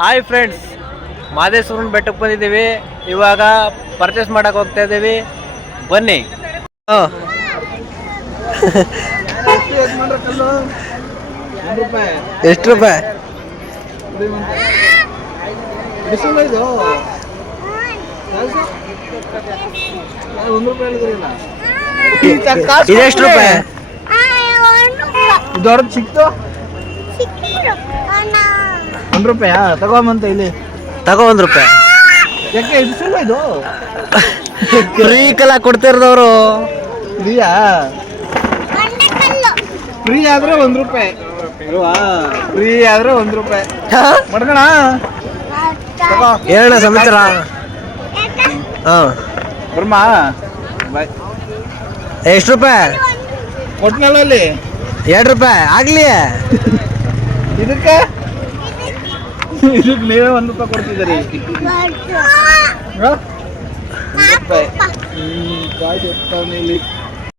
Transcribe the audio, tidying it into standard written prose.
Hi friends, ಮಾದೇಶ್ವರನ ಬೆಟ್ಟಕ್ಕೆ ಬಂದಿದ್ದೀವಿ. ಇವಾಗ ಪರ್ಚೇಸ್ ಮಾಡಕ್ಕೆ ಹೋಗ್ತಾ ಇದ್ದೀವಿ, ಬನ್ನಿ. ಎಷ್ಟು ರೂಪಾಯಿ? ಇದೆಷ್ಟು ರೂಪಾಯಿ? ದೊಡ್ಡ ಸಿಕ್ತು ₹1 ತಗೊಂಬಂತ ಇಲ್ಲಿ ತಗೋ ₹1. ಯಾಕೆ ಇದು ಫ್ರೀ ಕಲ ಕೊಡ್ತಿರೋದವರು. ಫ್ರೀಯಾ? ಫ್ರೀ ಆದ್ರೆ ₹1 ಅಲ್ವಾ? ಫ್ರೀ ಆದ್ರೆ ₹1 ಮಡ್ಕಣ. ಏನ ಸಮಾಚಾರ? ಬರ್ಮ ಬಾಯ್. ಎಷ್ಟು ರೂಪಾಯಿ ಕೊಟ್ನಲ್ಲಿ? ₹2 ಆಗ್ಲಿ. ಇದಕ್ಕೆ ನೀವೇ ₹1 ಕೊಡ್ತಿದ್ದೀರಿ. ₹1 ಕಾಯ್ದು ಇಲ್ಲಿ